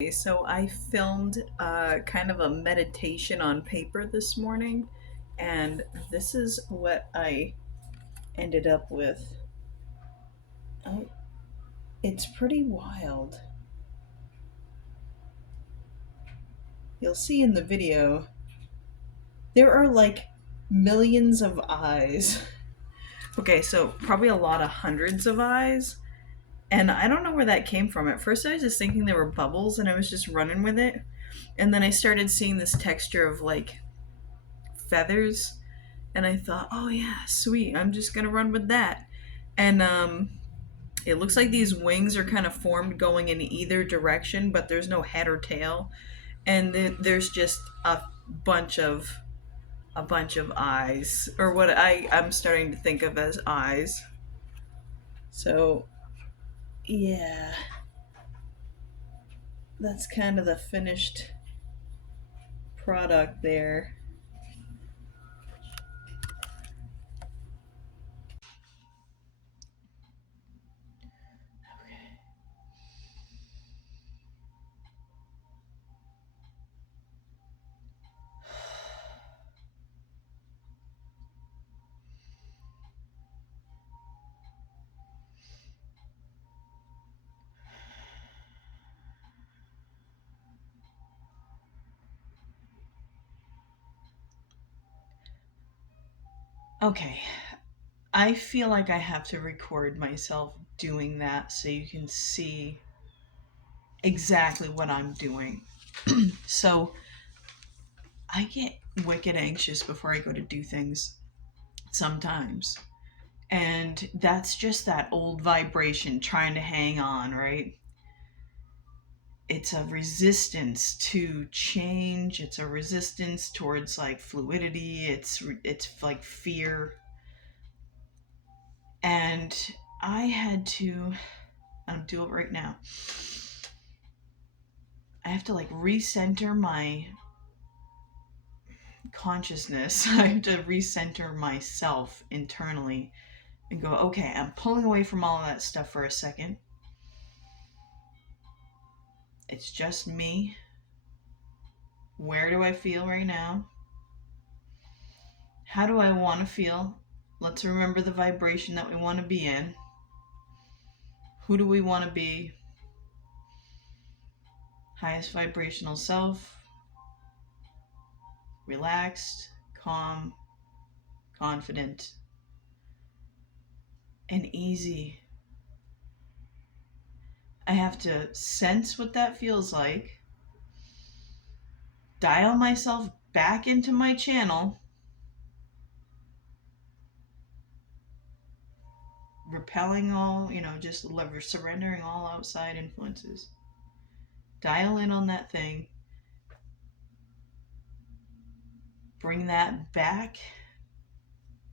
So I filmed kind of a meditation on paper this morning, and this is what I ended up with. Oh, it's pretty wild. You'll see in the video, there are like millions of eyes. Okay, so probably a lot of hundreds of eyes. And I don't know where that came from. At first, I was just thinking there were bubbles and I was just running with it. And then I started seeing this texture of like feathers. And I thought, oh yeah, sweet. I'm just gonna run with that. And it looks like these wings are kind of formed going in either direction, but there's no head or tail. And there's just bunch of a bunch of eyes, or what I'm starting to think of as eyes. So yeah, that's kind of the finished product there. Okay, I feel like I have to record myself doing that so you can see exactly what I'm doing. So I get wicked anxious before I go to do things sometimes. And that's just that old vibration trying to hang on, right? It's a resistance to change, it's a resistance towards like fluidity, it's like fear. And I had to I'll do it right now. I have to like recenter my consciousness. I have to recenter myself internally and go, okay, I'm pulling away from all of that stuff for a second. It's just me. Where do I feel right now? How do I want to feel? Let's remember the vibration that we want to be in. Who do we want to be? Highest vibrational self. Relaxed, calm, confident, and easy. I have to sense what that feels like, dial myself back into my channel, repelling all, just surrendering all outside influences. Dial in on that thing, bring that back,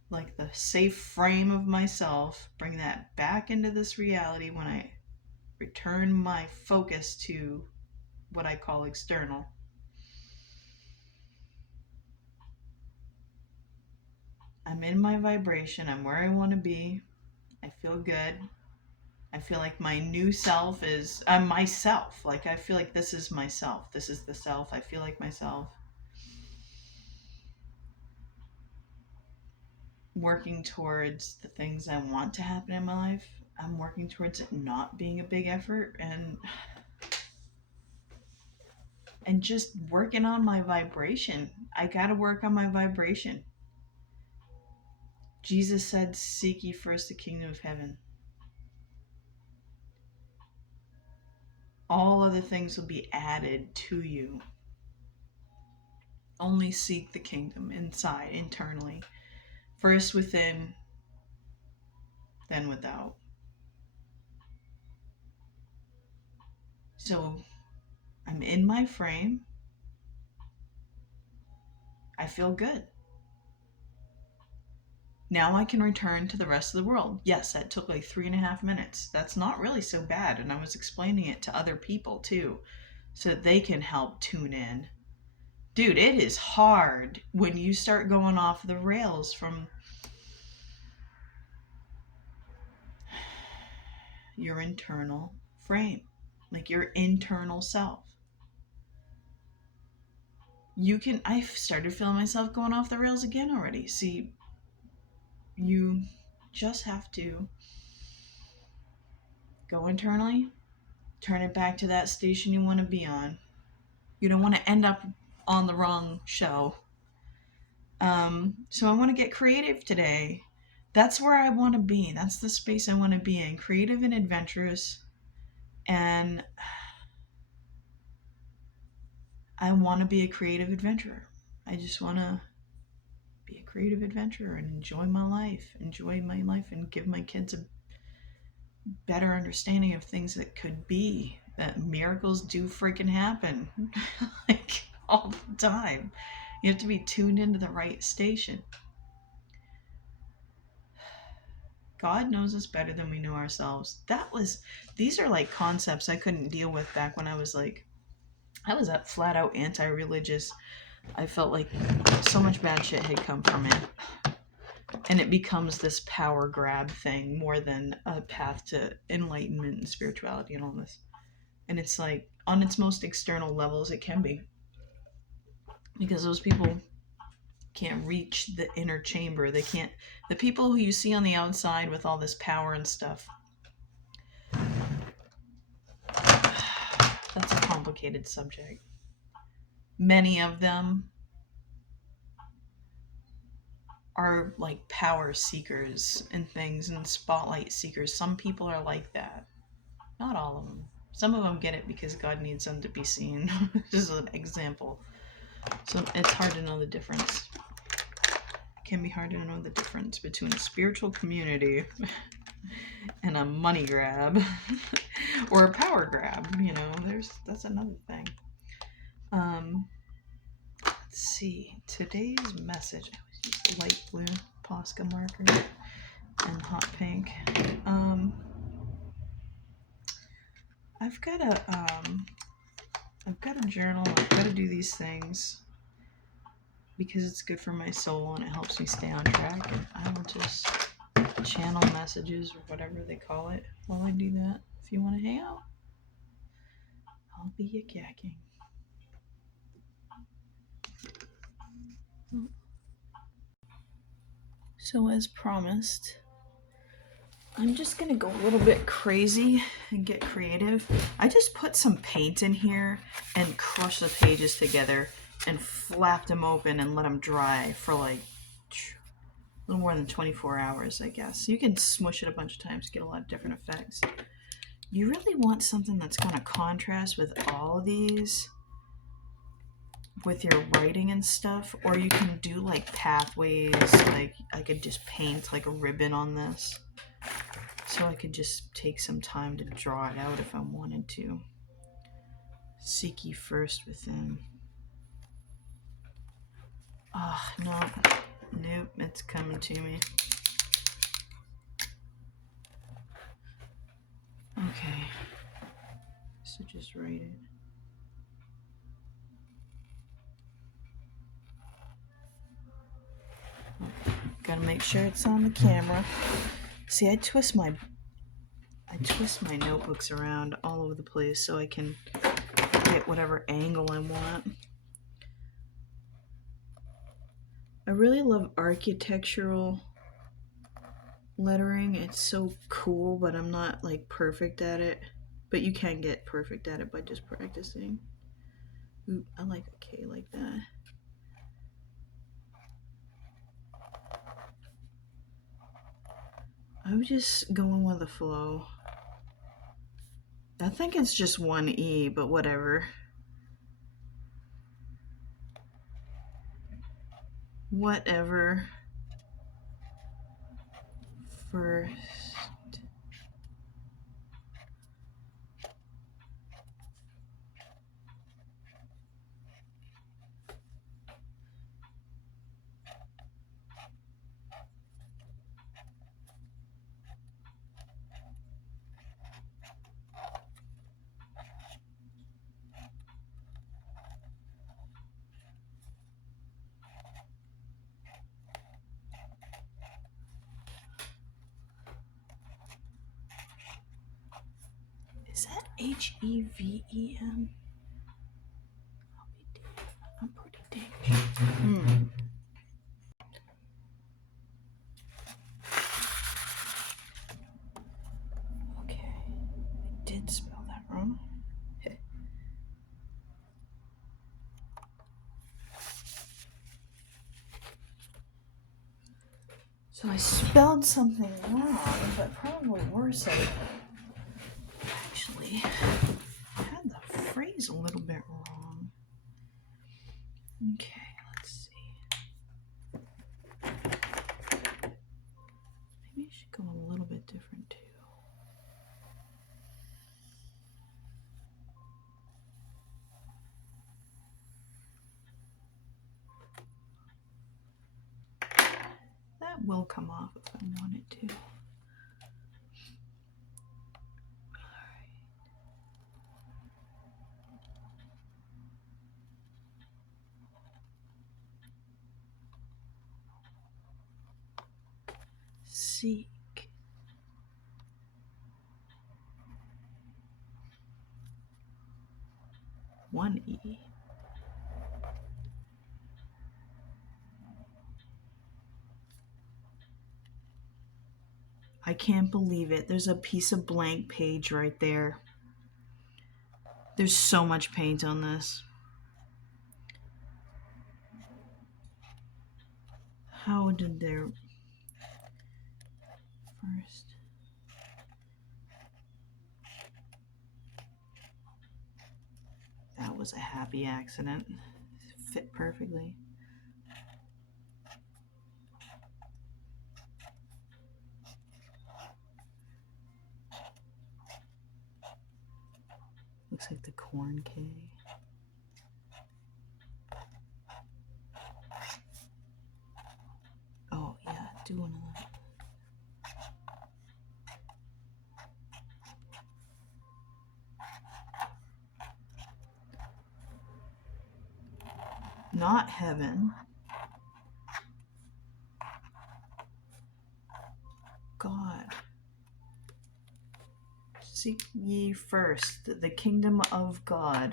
like the safe frame of myself, bring that back into this reality when I return my focus to what I call external. I'm in my vibration, I'm where I want to be, I feel good. I feel like my new self I'm myself. Like, I feel like this is myself. This is the self. I feel like myself. Working towards the things I want to happen in my life. I'm working towards it not being a big effort and just working on my vibration. I got to work on my vibration. Jesus said, "Seek ye first the kingdom of heaven. All other things will be added to you. Only seek the kingdom inside, internally. First within, then without." So I'm in my frame. I feel good. Now I can return to the rest of the world. Yes, that took like 3.5 minutes. That's not really so bad. And I was explaining it to other people too, so that they can help tune in. Dude, it is hard when you start going off the rails from your internal frame, like your internal self. I've started feeling myself going off the rails again already. See, you just have to go internally, turn it back to that station you want to be on. You don't want to end up on the wrong show. So I want to get creative today. That's where I want to be. That's the space I want to be in. Creative and adventurous. And I want to be a creative adventurer. I just want to be a creative adventurer and enjoy my life. And give my kids a better understanding of things that could be. That miracles do freaking happen. Like all the time. You have to be tuned into the right station. God knows us better than we know ourselves. These are like concepts I couldn't deal with back when I was that flat out anti-religious. I felt like so much bad shit had come from it. And it becomes this power grab thing more than a path to enlightenment and spirituality and all this. And it's like, on its most external levels, it can be. Because those people can't reach the inner chamber. The people who you see on the outside with all this power and stuff, that's a complicated subject. Many of them are like power seekers and things and spotlight seekers. Some people are like that. Not all of them. Some of them get it because God needs them to be seen. This is an example. So it's hard to know the difference. It can be hard to know the difference between a spiritual community and a money grab or a power grab. That's another thing. Let's see. Today's message. I always use the light blue Posca marker and hot pink. I've got a journal. I've got to do these things because it's good for my soul and it helps me stay on track. And I will just channel messages or whatever they call it while I do that. If you want to hang out, I'll be yakking. So as promised, I'm just gonna go a little bit crazy and get creative. I just put some paint in here and crushed the pages together and flapped them open and let them dry for like a little more than 24 hours, I guess. You can smush it a bunch of times to get a lot of different effects. You really want something that's gonna contrast with all of these with your writing and stuff, or you can do like pathways. Like I could just paint like a ribbon on this. So I could just take some time to draw it out if I wanted to. Seek ye first within. Ah, no. Nope, it's coming to me. Okay. So just write it. Okay. Gotta make sure it's on the camera. See, I twist my notebooks around all over the place so I can get whatever angle I want. I really love architectural lettering. It's so cool, but I'm not like perfect at it. But you can get perfect at it by just practicing. Ooh, I like a K like that. I'm just going with the flow. I think it's just one E, but whatever. Whatever. First. Is that Heven? I'm pretty So I spelled something wrong, but probably worse, I actually had the phrase a little bit wrong. Okay, let's see. Maybe I should go a little bit different too. That will come off if I want it to. Seek. One E. I can't believe it. There's a piece of blank page right there. There's so much paint on this. How did there first? That was a happy accident. It fit perfectly. Looks like the corn K. Oh yeah, do one of them. Not heaven. God. Seek ye first the kingdom of God.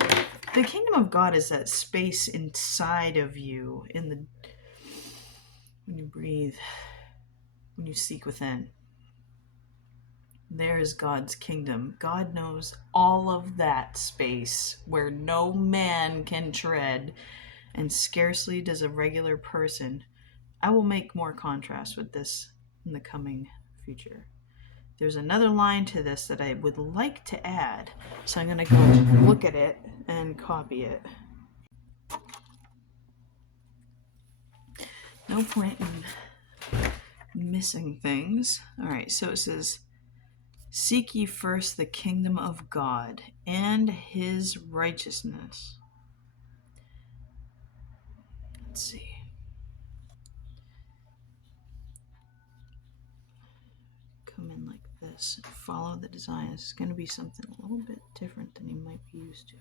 The kingdom of God is that space inside of you, when you breathe, when you seek within. There is God's kingdom. God knows all of that space where no man can tread, and scarcely does a regular person. I will make more contrast with this in the coming future. There's another line to this that I would like to add, so I'm going to go look at it and copy it. No point in missing things. All right, so it says, seek ye first the kingdom of God and his righteousness. Let's see. Come in like this and follow the design. It's going to be something a little bit different than you might be used to.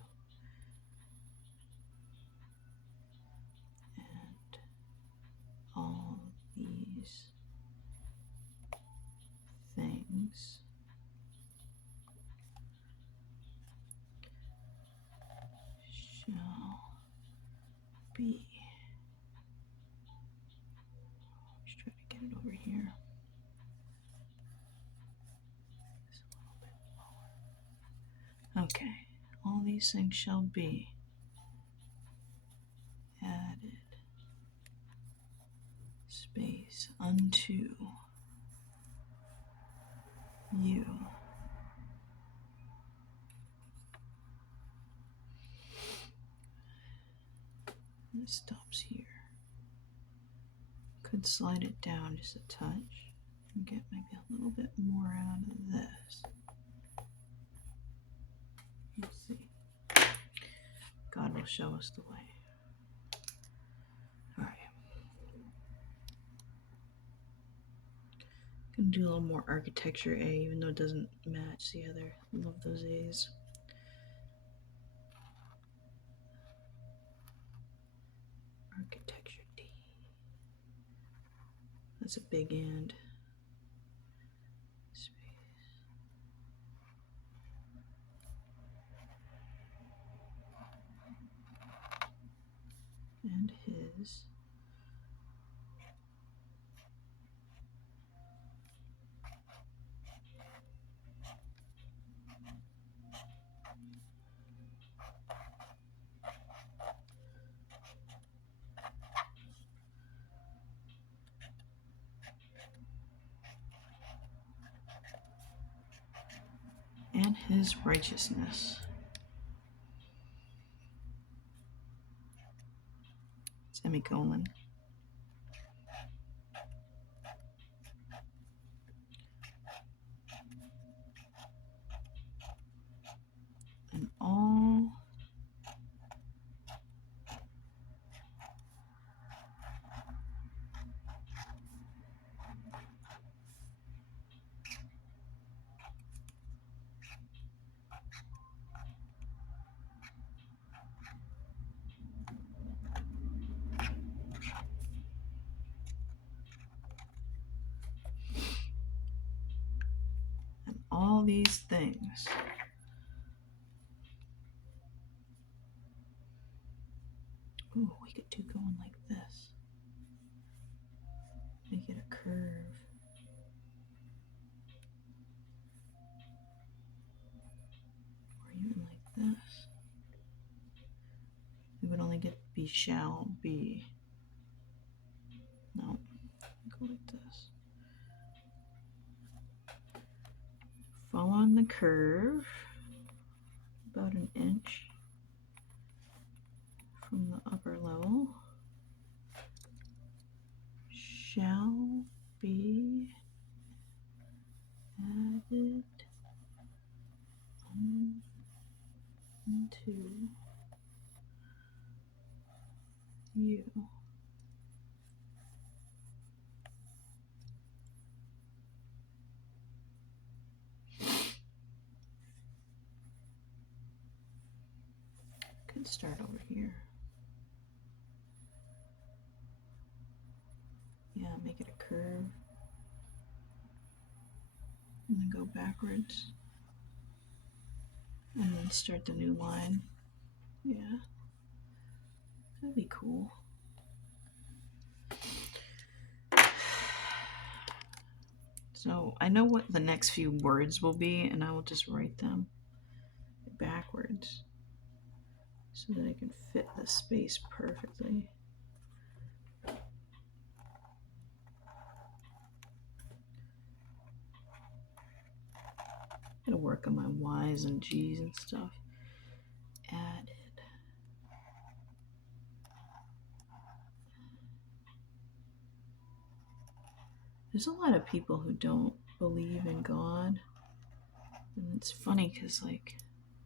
And all these things shall be. Just try to get it over here. Okay, all these things shall be added space unto you. And it stops here. Could slide it down just a touch and get maybe a little bit more out of this. Let's see. God will show us the way. All right. Gonna do a little more architecture A, even though it doesn't match the other. Love those A's. Architecture D. That's a big and. Space. And his. and his righteousness. Semicolon. And all all these things. Ooh, we could do going like this. Make it a curve. Or even like this. We would only get be shall be. No, go like this. Following the curve about an inch from the upper level. Shall be added unto you. Could start over here. Yeah, make it a curve. And then go backwards. And then start the new line. Yeah. That'd be cool. So I know what the next few words will be, and I will just write them backwards so that I can fit the space perfectly. Gotta work on my Y's and G's and stuff. Added. There's a lot of people who don't believe in God. And it's funny because, like,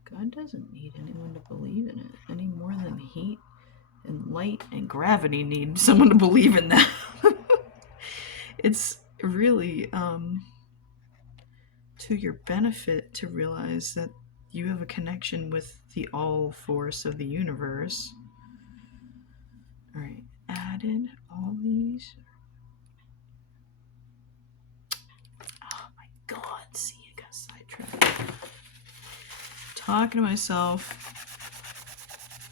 God doesn't need anyone to believe in it any more than heat and light and gravity need someone to believe in that. It's really to your benefit to realize that you have a connection with the all force of the universe. All right, added all these. Oh my God, see, I got sidetracked. Talking to myself,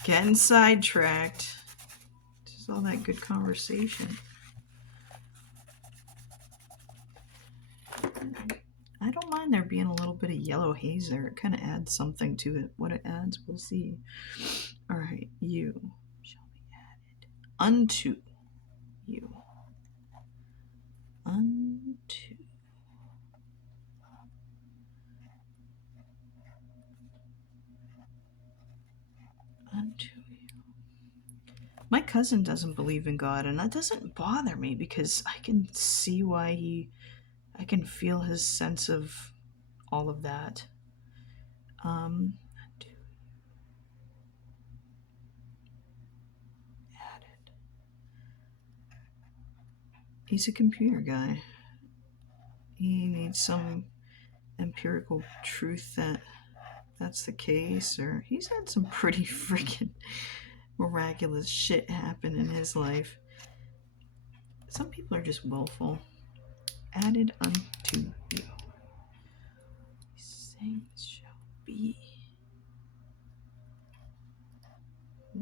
getting sidetracked. Just all that good conversation. I don't mind there being a little bit of yellow haze there. It kind of adds something to it. What it adds, we'll see. All right, you shall be added unto you. Unto. Unto you. My cousin doesn't believe in God, and that doesn't bother me because I can see why I can feel his sense of all of that. Added. He's a computer guy. He needs some empirical truth that that's the case, or he's had some pretty freaking miraculous shit happen in his life. Some people are just willful. Added unto you. These things shall be. I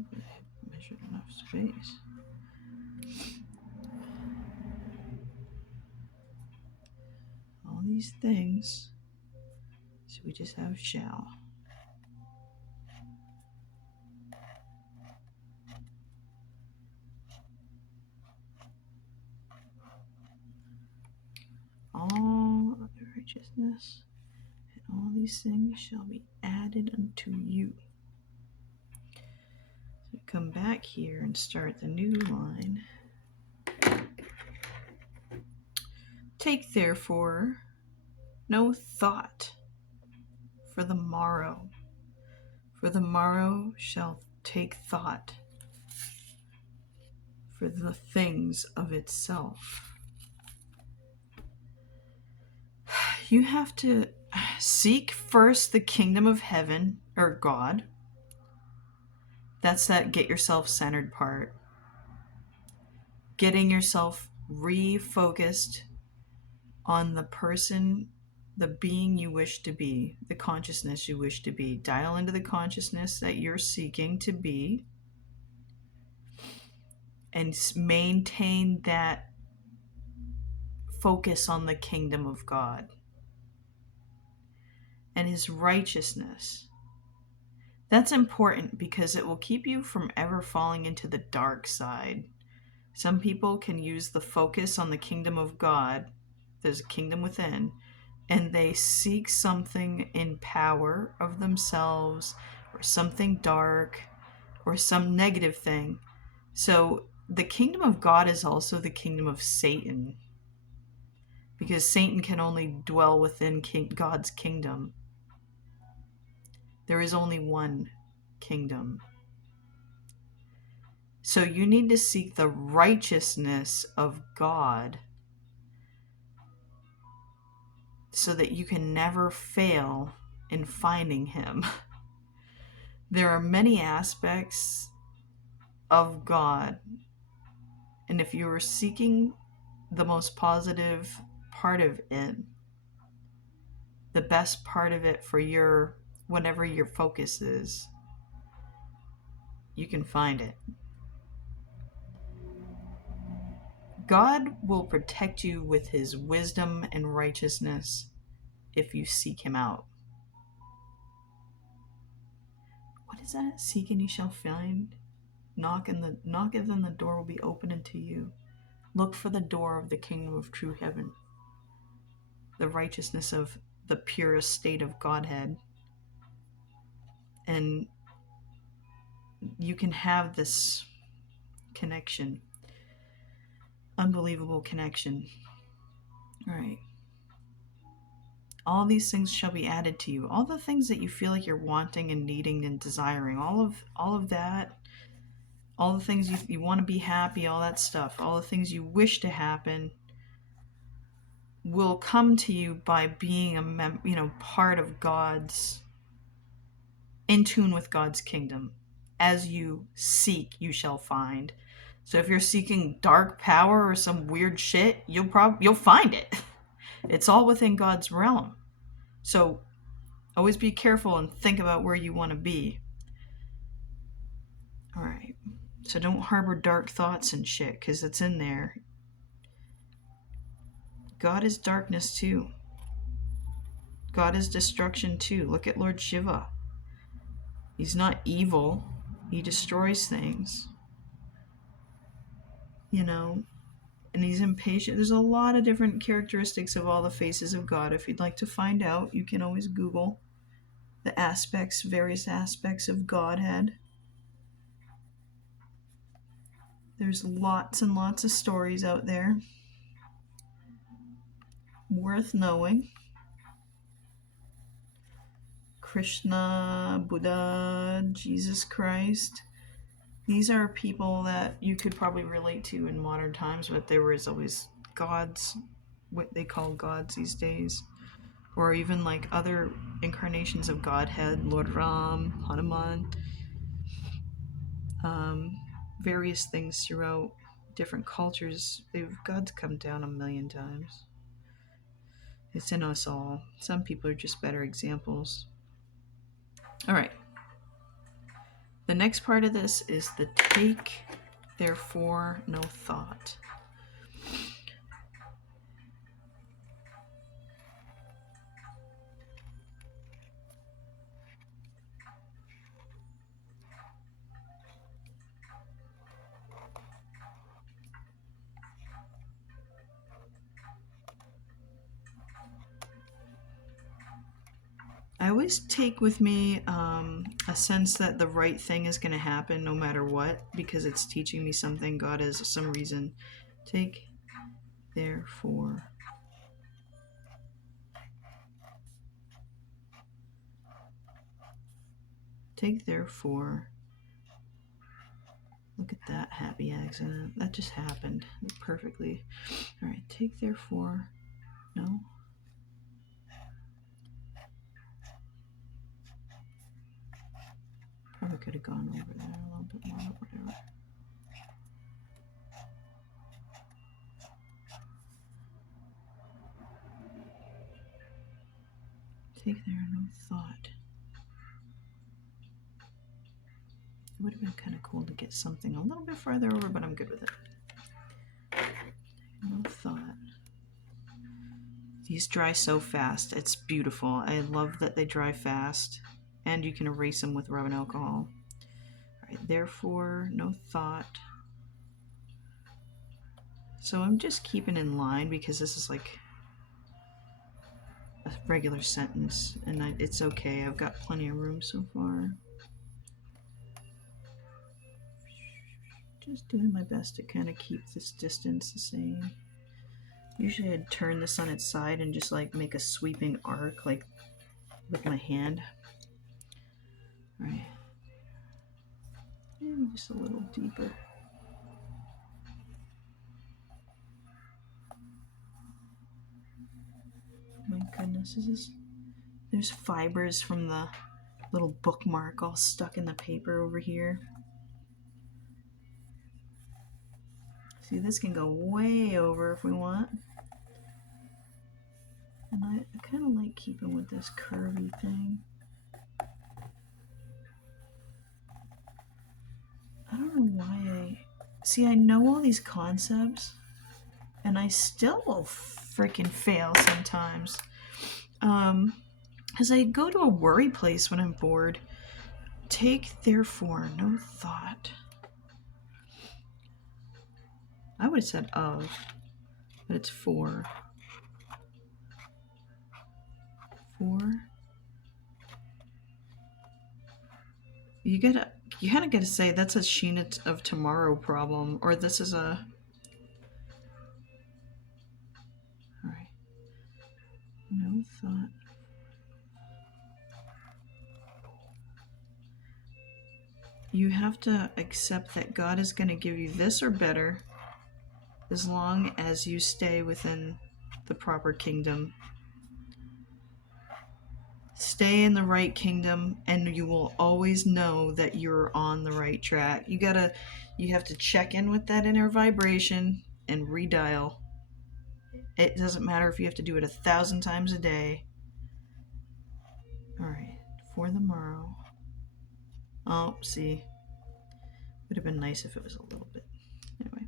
measured enough space. All these things. So we just have shall. All other righteousness and all these things shall be added unto you. So come back here and start the new line. Take therefore no thought for the morrow shall take thought for the things of itself. You have to seek first the kingdom of heaven, or God. That's that get yourself centered part. Getting yourself refocused on the person, the being you wish to be, the consciousness you wish to be. Dial into the consciousness that you're seeking to be and maintain that focus on the kingdom of God and his righteousness. That's important because it will keep you from ever falling into the dark side. Some people can use the focus on the kingdom of God, there's a kingdom within, and they seek something in power of themselves or something dark or some negative thing. So the kingdom of God is also the kingdom of Satan, because Satan can only dwell within God's kingdom. There is only one kingdom. So you need to seek the righteousness of God so that you can never fail in finding him. There are many aspects of God, and if you are seeking the most positive part of it, the best part of it for your whatever your focus is, you can find it. God will protect you with his wisdom and righteousness if you seek him out. What is that? Seek and you shall find. Knocketh and the door will be opened unto you. Look for the door of the kingdom of true heaven, the righteousness of the purest state of Godhead. And you can have this connection, unbelievable connection. All right. All these things shall be added to you. All the things that you feel like you're wanting and needing and desiring, all of that, all the things you want to be happy, all that stuff, all the things you wish to happen will come to you by being part of God's, in tune with God's kingdom. As you seek, you shall find. So if you're seeking dark power or some weird shit, you'll find it. It's all within God's realm. So always be careful and think about where you want to be. All right. So don't harbor dark thoughts and shit, because it's in there. God is darkness too. God is destruction too. Look at Lord Shiva. He's not evil. He destroys things. And he's impatient. There's a lot of different characteristics of all the faces of God. If you'd like to find out, you can always Google the various aspects of Godhead. There's lots and lots of stories out there worth knowing. Krishna, Buddha, Jesus Christ. These are people that you could probably relate to in modern times, but there was always gods, what they call gods these days. Or even like other incarnations of Godhead, Lord Ram, Hanuman, various things throughout different cultures. God's come down a million times. It's in us all. Some people are just better examples. All right. The next part of this is the take, therefore, no thought. always take with me a sense that the right thing is going to happen no matter what, because it's teaching me something. God is some reason. Take, therefore. Take, therefore. Look at that happy accident. That just happened perfectly. All right, take, therefore. No. Probably could have gone over there a little bit more, but whatever. Take there no thought. It would have been kind of cool to get something a little bit farther over, but I'm good with it. No thought. These dry so fast. It's beautiful. I love that they dry fast, and you can erase them with rubbing alcohol. All right, therefore, no thought. So I'm just keeping in line because this is like a regular sentence, and it's okay. I've got plenty of room so far. Just doing my best to kind of keep this distance the same. Usually I'd turn this on its side and just like make a sweeping arc like with my hand. All right. Maybe just a little deeper. My goodness, there's fibers from the little bookmark all stuck in the paper over here. See, this can go way over if we want. And I kind of like keeping with this curvy thing. I don't know why I know all these concepts and I still will freaking fail sometimes. As I go to a worry place when I'm bored, take, therefore, no thought. I would have said of, but it's for. You kind of gotta say that's a Sheena of Tomorrow problem, or this is a. All right. No thought. You have to accept that God is going to give you this or better as long as you stay within the proper kingdom. Stay in the right kingdom and you will always know that you're on the right track. You have to check in with that inner vibration and redial. It doesn't matter if you have to do it 1,000 times a day. All right, for the morrow. Oh, see. Would have been nice if it was a little bit. Anyway,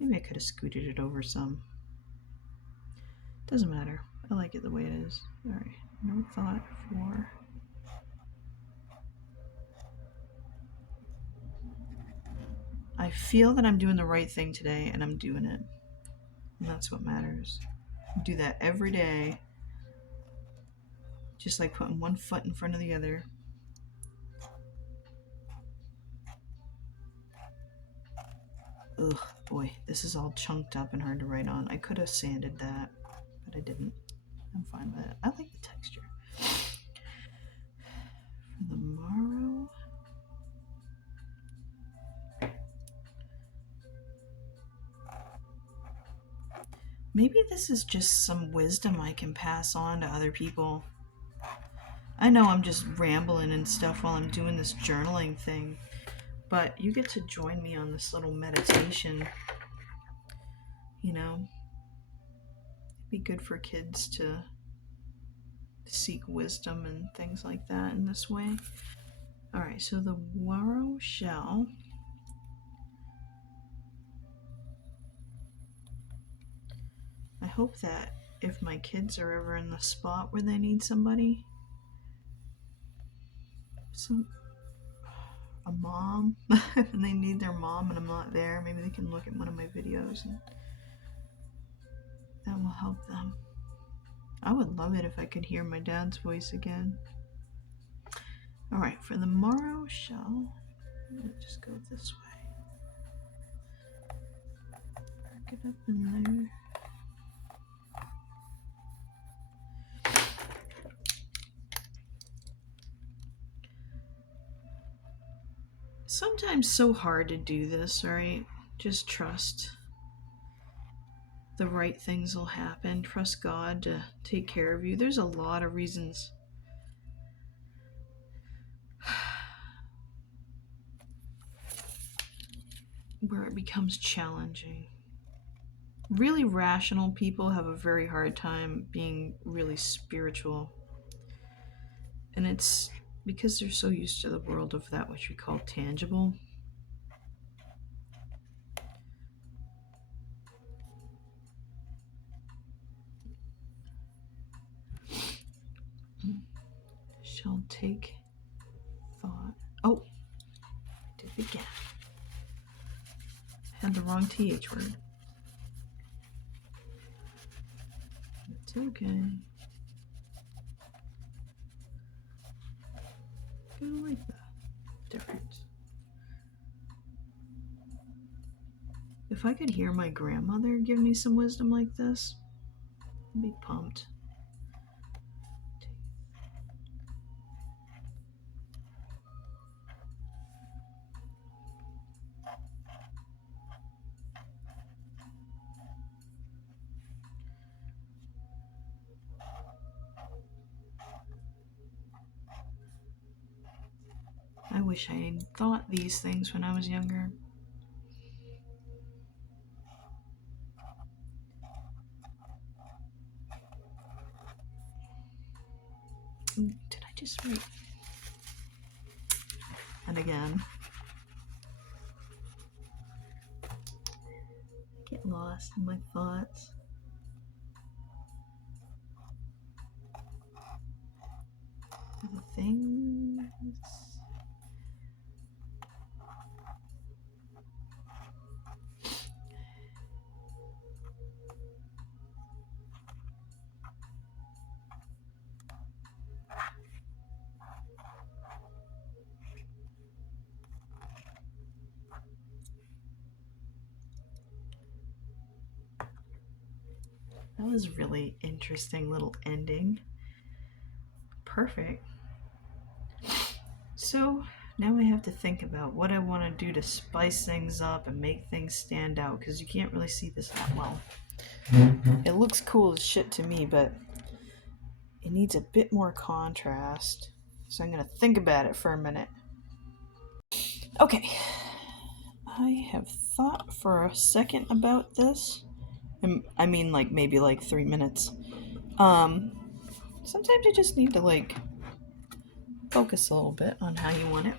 maybe I could have scooted it over some. Doesn't matter. I like it the way it is. All right, no thought for. I feel that I'm doing the right thing today, and I'm doing it. And that's what matters. Do that every day. Just like putting one foot in front of the other. Ugh, boy, this is all chunked up and hard to write on. I could have sanded that, but I didn't. I'm fine with it. I like the texture. For the morrow. Maybe this is just some wisdom I can pass on to other people. I know I'm just rambling and stuff while I'm doing this journaling thing, but you get to join me on this little meditation. You know, it'd be good for kids to seek wisdom and things like that in this way. All right, so the morrow shall. I hope that if my kids are ever in the spot where they need somebody, a mom, and they need their mom and I'm not there, maybe they can look at one of my videos and that will help them. I would love it if I could hear my dad's voice again. All right, for the Morrow shell, I'm gonna just go this way. Back it up in there. Sometimes so hard to do this, right? Just trust the right things will happen. Trust God to take care of you. There's a lot of reasons where it becomes challenging. Really rational people have a very hard time being really spiritual. And it's because they're so used to the world of that which we call tangible. Shall take thought. Oh, did it again. Had the wrong TH word. It's okay. Kind of like that difference. If I could hear my grandmother give me some wisdom like this, I'd be pumped. I wish I had thought these things when I was younger. Did I just write? And again. Get lost in my thoughts. The things. That was a really interesting little ending. Perfect. So now I have to think about what I want to do to spice things up and make things stand out, because you can't really see this that well. It looks cool as shit to me, but it needs a bit more contrast. So I'm going to think about it for a minute. Okay. I have thought for a second about this. I mean, like, maybe like 3 minutes. Sometimes you just need to, like, focus a little bit on how you want it.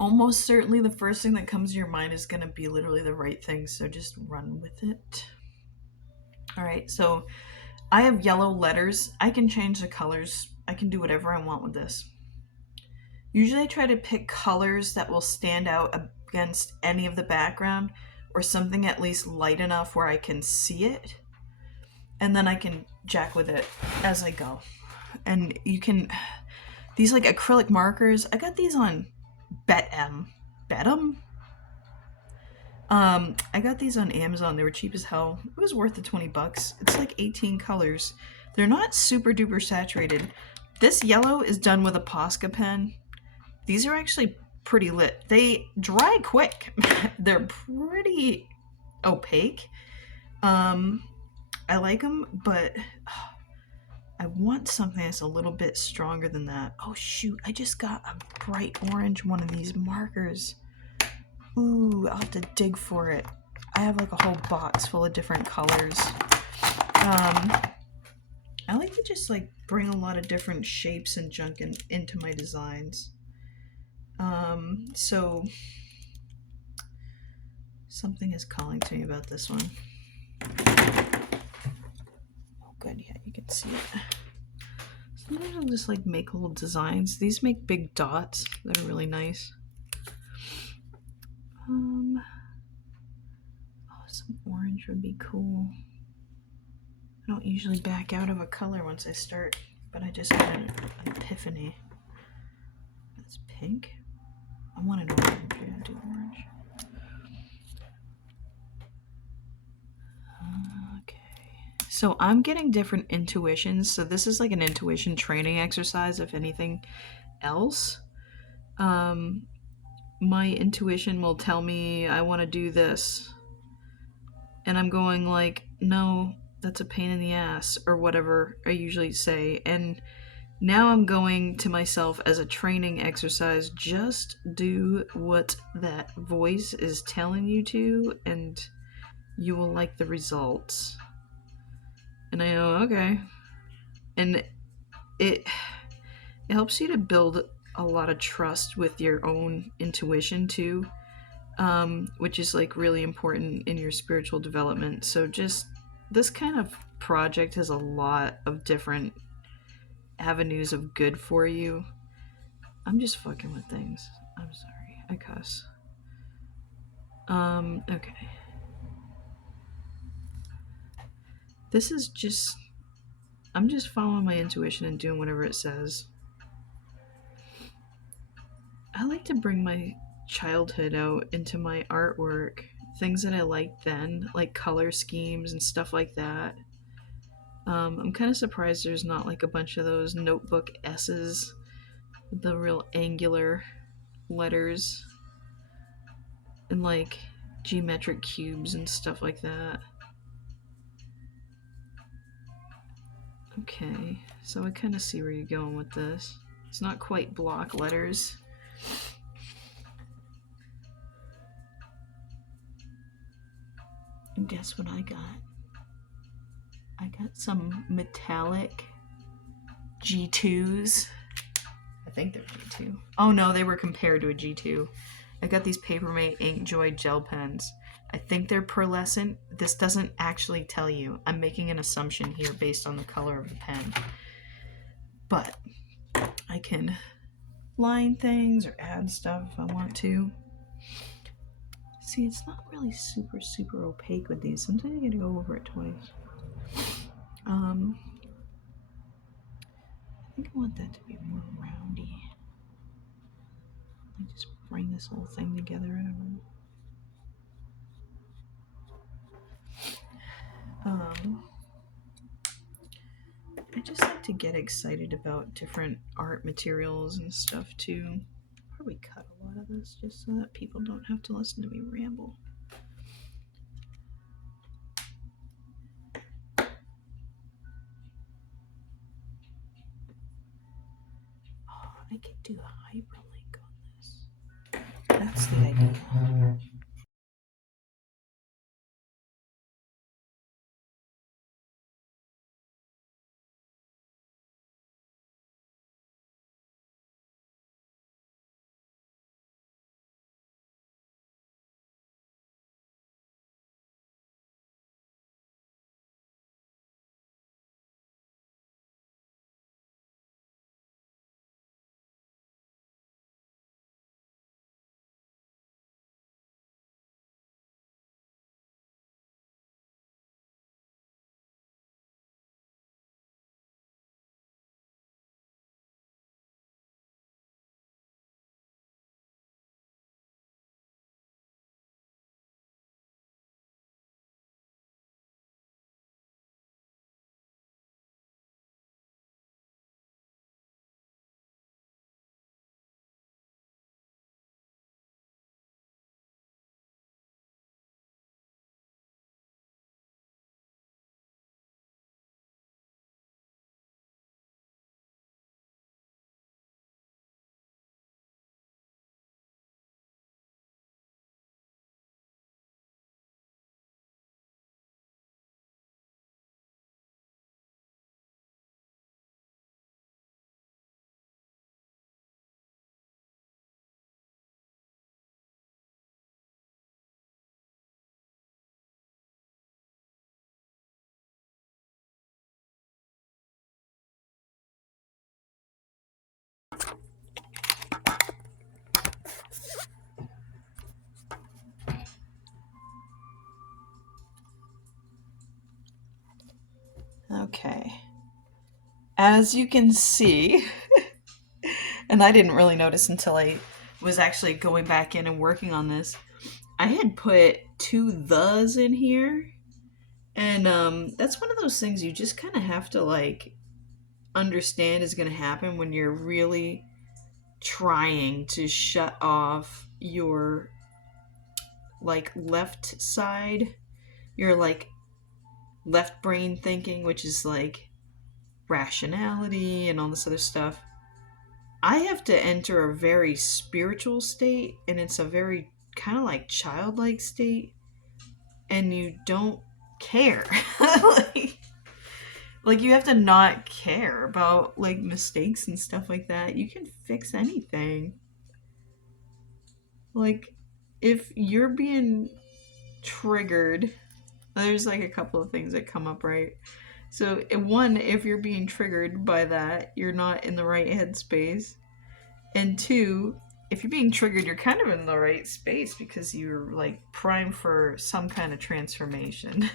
Almost certainly the first thing that comes to your mind is going to be literally the right thing, so just run with it. All right, so I have yellow letters. I can change the colors. I can do whatever I want with this. Usually I try to pick colors that will stand out against any of the background, or something at least light enough where I can see it, and then I can jack with it as I go. And you can, these like acrylic markers, I got these on Betem. I got these on Amazon. They were cheap as hell. It was worth the $20. It's like 18 colors. They're not super duper saturated. This yellow is done with a Posca pen. These are actually pretty lit. They dry quick. They're pretty opaque. I like them, but I want something that's a little bit stronger than that. Oh shoot, I just got a bright orange one of these markers. Ooh, I'll have to dig for it. I have like a whole box full of different colors. I like to just like bring a lot of different shapes and junk into my designs. So something is calling to me about this one. Oh good, yeah, you can see it. Sometimes I'll just like make little designs. These make big dots that are really nice. Oh, Some orange would be cool. I don't usually back out of a color once I start, but I just had an epiphany. That's pink. I want an orange. Yeah, do orange. Okay. So I'm getting different intuitions. So this is like an intuition training exercise, if anything else. My intuition will tell me I want to do this. And I'm going like, no, that's a pain in the ass, or whatever I usually say. And now I'm going to myself as a training exercise, just do what that voice is telling you to, and you will like the results. And I know, okay. And it helps you to build a lot of trust with your own intuition too, which is like really important in your spiritual development. So just this kind of project has a lot of different avenues of good for you. I'm just fucking with things. I'm sorry. I cuss. Okay. This is just I'm just following my intuition and doing whatever it says. I like to bring my childhood out into my artwork. Things that I liked then, like color schemes and stuff like that. I'm kind of surprised there's not like a bunch of those notebook S's with the real angular letters and like geometric cubes and stuff like that. Okay, so I kind of see where you're going with this. It's not quite block letters. And guess what I got? I got some metallic G2s. I think they're G2. Oh no, they were compared to a G2. I got these Papermate Inkjoy gel pens. I think they're pearlescent. This doesn't actually tell you. I'm making an assumption here based on the color of the pen. But I can line things or add stuff if I want to. See, it's not really super opaque with these. Sometimes you gotta go over it twice. I think I want that to be more roundy. I just bring this whole thing together. I don't know. I just like to get excited about different art materials and stuff too. Probably cut a lot of this just so that people don't have to listen to me ramble. Oh, I could do a hyperlink on this. That's the idea. Okay. As you can see, and I didn't really notice until I was actually going back in and working on this, I had put 2 thes in here. And that's one of those things you just kind of have to like understand is going to happen when you're really trying to shut off your like left side, your like left brain thinking, which is like rationality and all this other stuff. I have to enter a very spiritual state, and it's a very kind of like childlike state, and you don't care. like, like you have to not care about like mistakes and stuff like that. You can fix anything. Like if you're being triggered, there's like a couple of things that come up, right? So one, if you're being triggered by that, you're not in the right headspace. And two, if you're being triggered, you're kind of in the right space because you're like primed for some kind of transformation.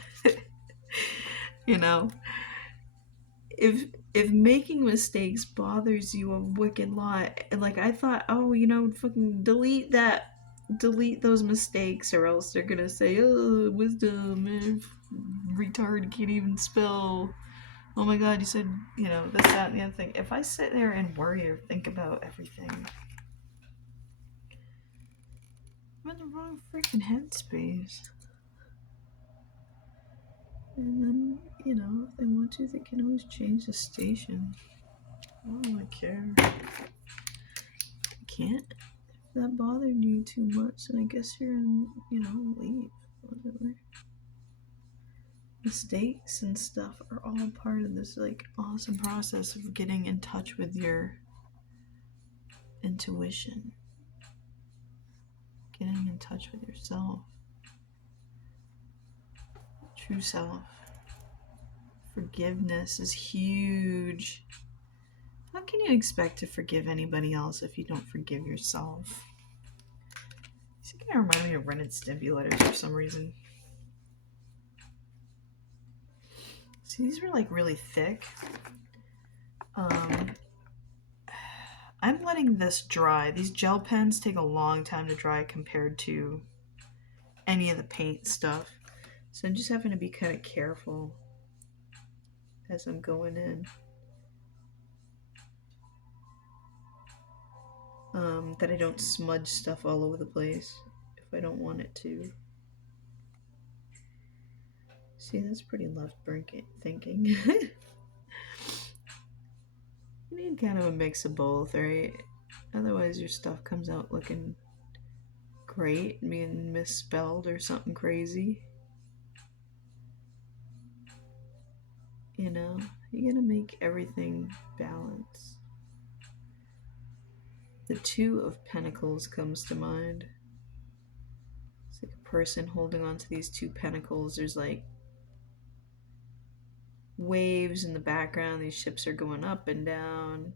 you know? If making mistakes bothers you a wicked lot, like I thought, oh, fucking delete those mistakes, or else they're gonna say, oh, wisdom, retard can't even spell. Oh my god, you said, this, that, and the other thing. If I sit there and worry or think about everything, I'm in the wrong freaking headspace. And then, if they want to, they can always change the station. I don't really care. I can't. If that bothered you too much, then I guess you're in, leave. Whatever. Mistakes and stuff are all part of this, like, awesome process of getting in touch with your intuition. Getting in touch with yourself. True self. Forgiveness is huge. How can you expect to forgive anybody else if you don't forgive yourself? It's gonna remind me of Ren and Stimpy letters for some reason. See, these were like really thick. I'm letting this dry. These gel pens take a long time to dry compared to any of the paint stuff. So I'm just having to be kind of careful as I'm going in. That I don't smudge stuff all over the place if I don't want it to. See, that's pretty left brain thinking. You need kind of a mix of both, right? Otherwise your stuff comes out looking great, being misspelled or something crazy. You gotta make everything balance. The Two of Pentacles comes to mind. It's like a person holding on to these 2 pentacles. There's like waves in the background. These ships are going up and down.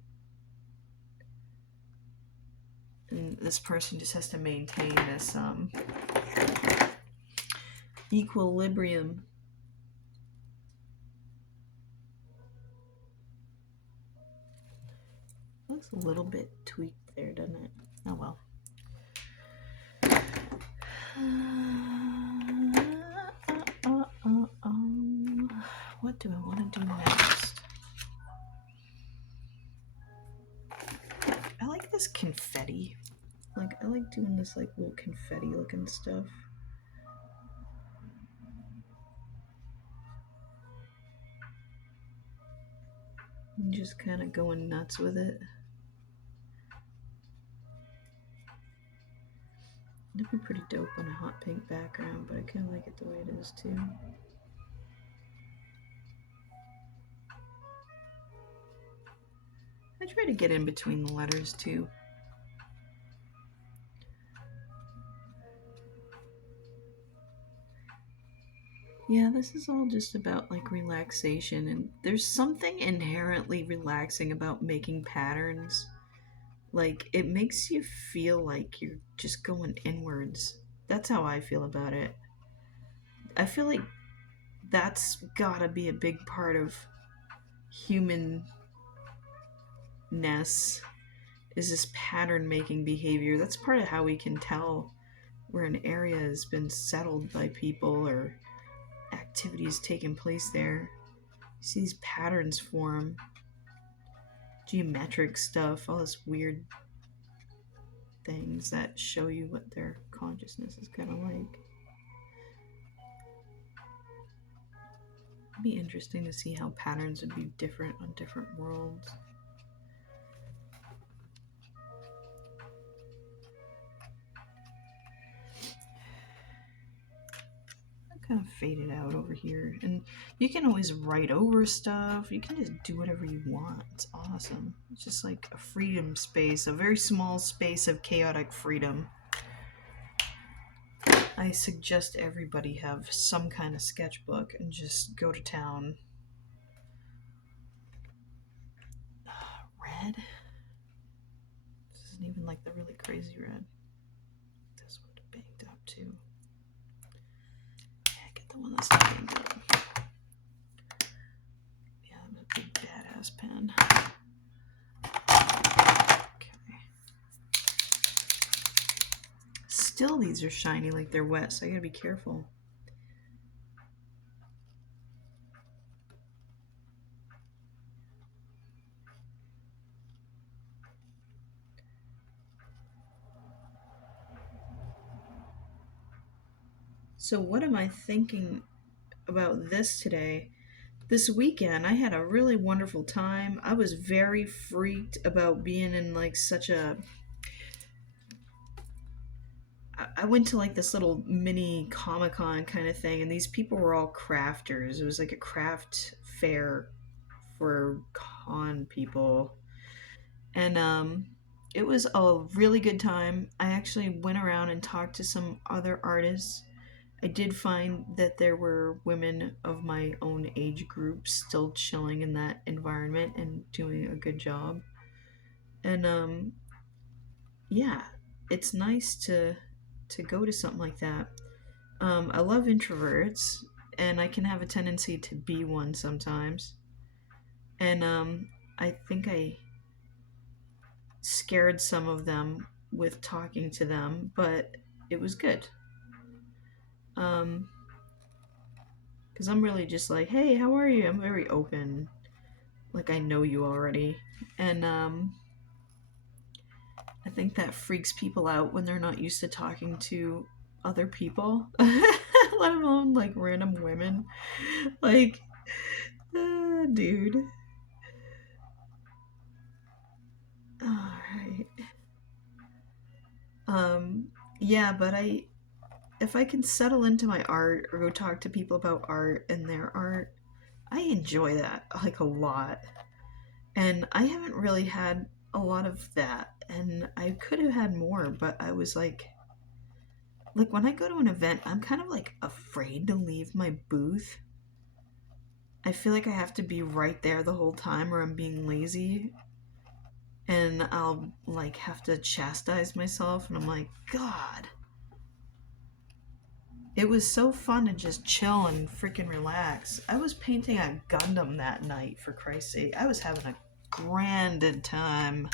And this person just has to maintain this equilibrium. Looks a little bit tweaked there, doesn't it? Oh well. What do I want to do next? I like this confetti. Like, I like doing this like little confetti looking stuff. And just kind of going nuts with it. It'd be pretty dope on a hot pink background, but I kind of like it the way it is too. I try to get in between the letters too. Yeah, this is all just about like relaxation, and there's something inherently relaxing about making patterns. Like, it makes you feel like you're just going inwards. That's how I feel about it. I feel like that's gotta be a big part of humanness is this pattern making behavior. That's part of how we can tell where an area has been settled by people or activities taking place there. You see these patterns form, geometric stuff, all this weird things that show you what their consciousness is kind of like. It'd be interesting to see how patterns would be different on different worlds. Kind of faded out over here, and you can always write over stuff. You can just do whatever you want. It's awesome. It's just like a freedom space, a very small space of chaotic freedom. I suggest everybody have some kind of sketchbook and just go to town. Red? This isn't even like the really crazy red. This would have banked up too. Yeah, get the one that's not banked up. Yeah, that was a big badass pen. Okay. Still, these are shiny like they're wet, so I gotta be careful. So what am I thinking about this today? This weekend, I had a really wonderful time. I was very freaked about being in like such a... I went to like this little mini Comic-Con kind of thing, and these people were all crafters. It was like a craft fair for con people. And it was a really good time. I actually went around and talked to some other artists. I did find that there were women of my own age group still chilling in that environment and doing a good job. And yeah, it's nice to go to something like that. I love introverts, and I can have a tendency to be one sometimes. And I think I scared some of them with talking to them, but it was good. Because I'm really just like, hey, how are you? I'm very open. Like, I know you already. And I think that freaks people out when they're not used to talking to other people, let alone like random women. Like, dude. Alright. Yeah, but if I can settle into my art or go talk to people about art and their art, I enjoy that like a lot. And I haven't really had a lot of that, and I could have had more, but I was like when I go to an event, I'm kind of like afraid to leave my booth. I feel like I have to be right there the whole time or I'm being lazy, and I'll like have to chastise myself, and I'm like, God. It was so fun to just chill and freaking relax. I was painting a Gundam that night, for Christ's sake. I was having a grand time.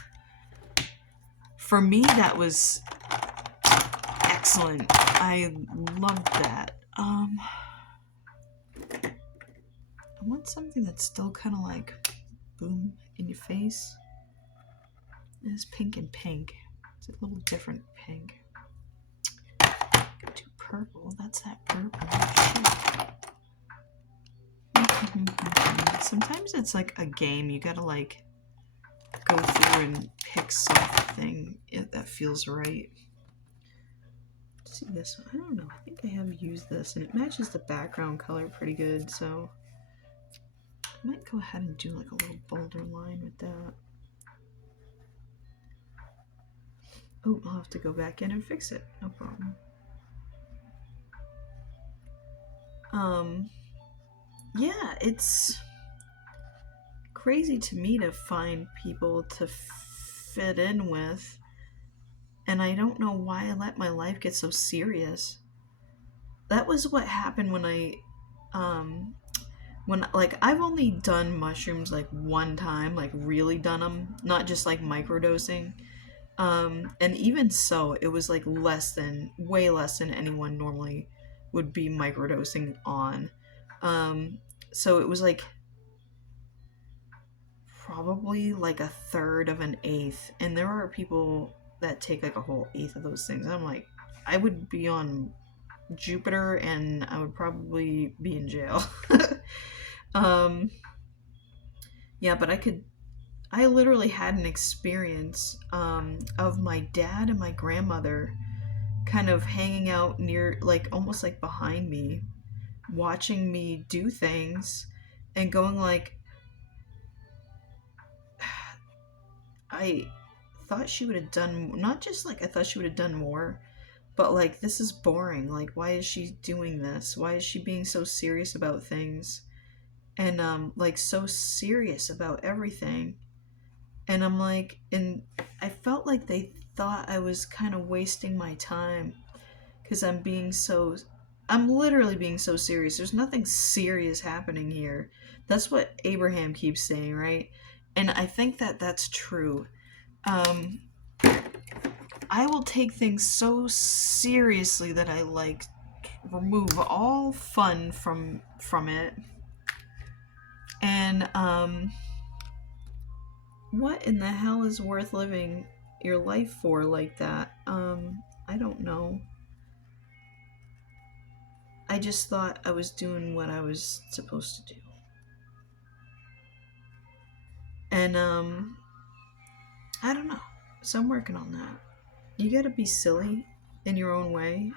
For me, that was excellent. I loved that. I want something that's still kind of like boom in your face. It's pink and pink. It's a little different pink. Go to purple. That's that purple. Sometimes it's like a game. You gotta like go through and pick something that feels right. Let's see this one. I don't know. I think I have used this, and it matches the background color pretty good, so I might go ahead and do like a little bolder line with that. Oh, I'll have to go back in and fix it. No problem. Yeah, it's crazy to me to find people to fit in with, and I don't know why I let my life get so serious. That was what happened when I when, like, I've only done mushrooms like one time, like really done them, not just like microdosing. And even so, it was like way less than anyone normally would be microdosing on. Um, so it was like probably like a third of an eighth. And there are people that take like a whole eighth of those things. I'm like, I would be on Jupiter and I would probably be in jail. um, yeah, but I literally had an experience of my dad and my grandmother kind of hanging out near, like almost like behind me, watching me do things and going like, I thought she would have done, not just like I thought she would have done more, but like, this is boring. Like, why is she doing this? Why is she being so serious about things? And like so serious about everything. And I'm like, and I felt like they thought I was kind of wasting my time because I'm literally being so serious. There's nothing serious happening here. That's what Abraham keeps saying, right? And I think that that's true. Um, I will take things so seriously that I like remove all fun from it. And what in the hell is worth living your life for like that? I don't know. I just thought I was doing what I was supposed to do. And I don't know. So I'm working on that. You gotta be silly in your own way.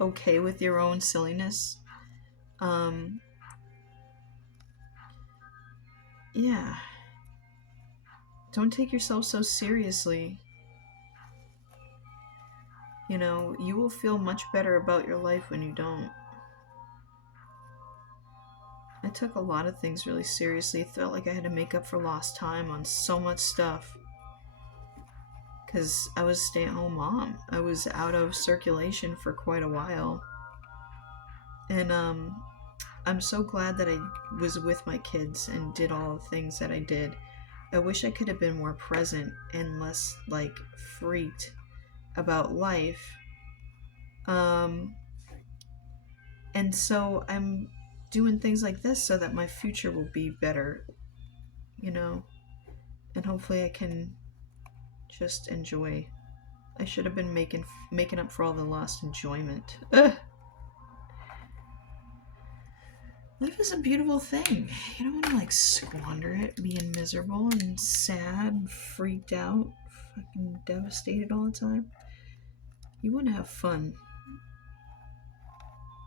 Okay with your own silliness. Yeah. Don't take yourself so seriously. You know, you will feel much better about your life when you don't. I took a lot of things really seriously. It felt like I had to make up for lost time on so much stuff. Because I was a stay-at-home mom. I was out of circulation for quite a while. And I'm so glad that I was with my kids and did all the things that I did. I wish I could have been more present and less, like, freaked about life. And so I'm doing things like this so that my future will be better, you know? And hopefully I can just enjoy. I should have been making up for all the lost enjoyment. Ugh. Life is a beautiful thing. You don't want to like squander it being miserable and sad, freaked out, fucking devastated all the time. You want to have fun.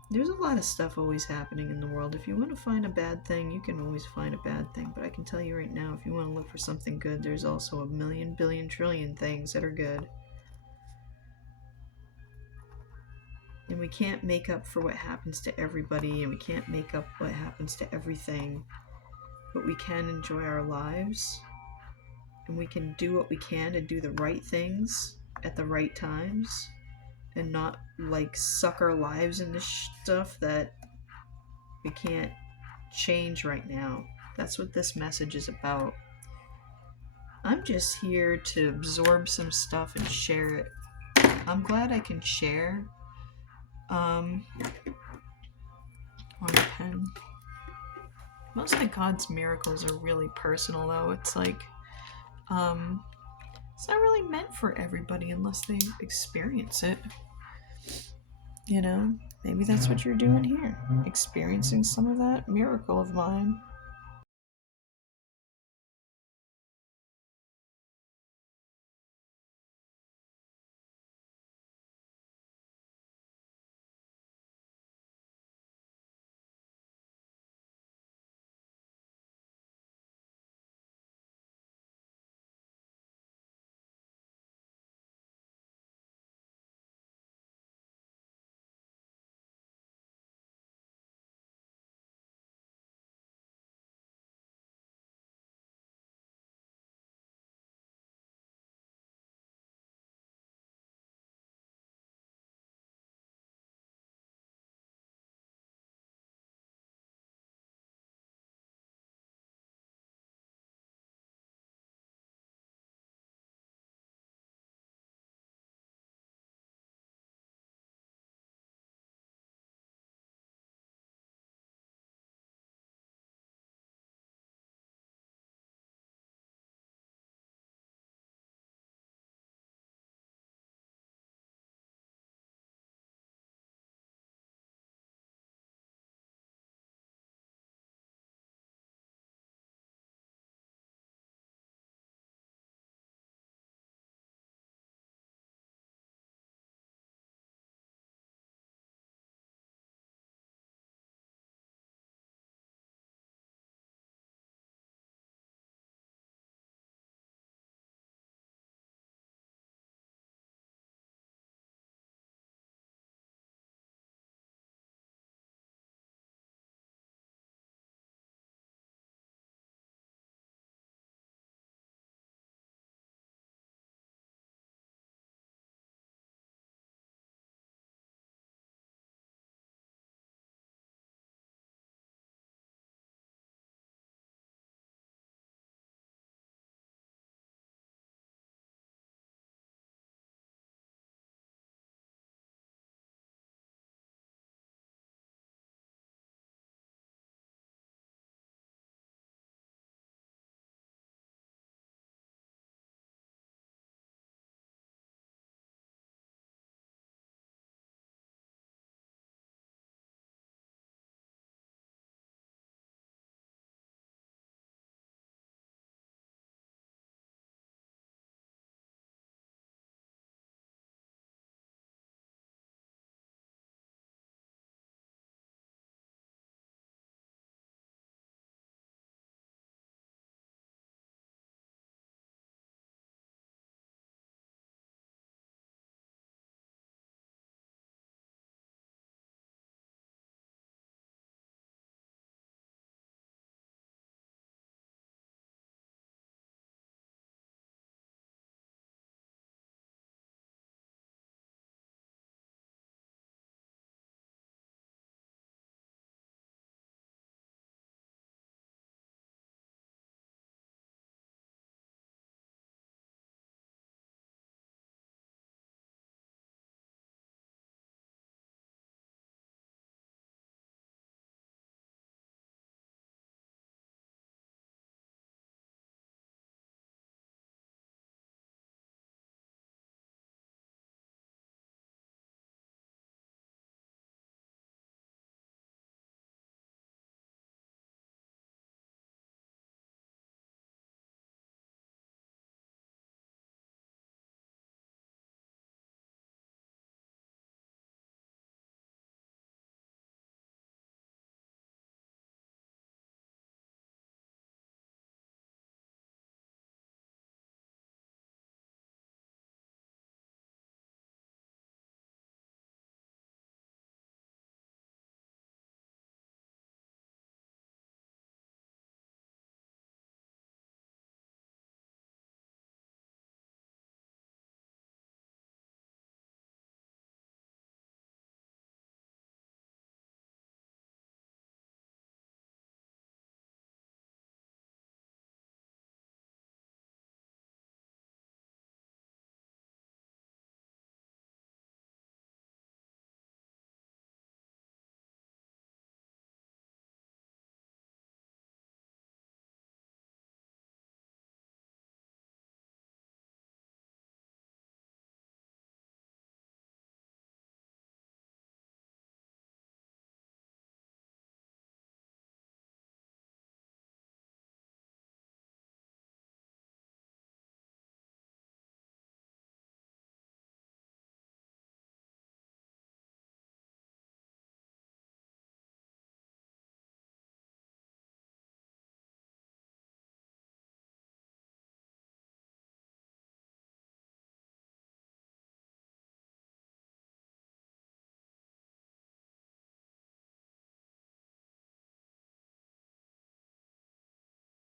There's a lot of stuff always happening in the world. If you want to find a bad thing, you can always find a bad thing. But I can tell you right now, if you want to look for something good, there's also a million, billion, trillion things that are good. And we can't make up for what happens to everybody, and we can't make up what happens to everything. But we can enjoy our lives, and we can do what we can to do the right things at the right times, and not like suck our lives into stuff that we can't change right now. That's what this message is about. I'm just here to absorb some stuff and share it. I'm glad I can share. On a pen. Most of God's miracles are really personal, though. It's like, it's not really meant for everybody unless they experience it. You know, maybe that's what you're doing here, experiencing some of that miracle of mine.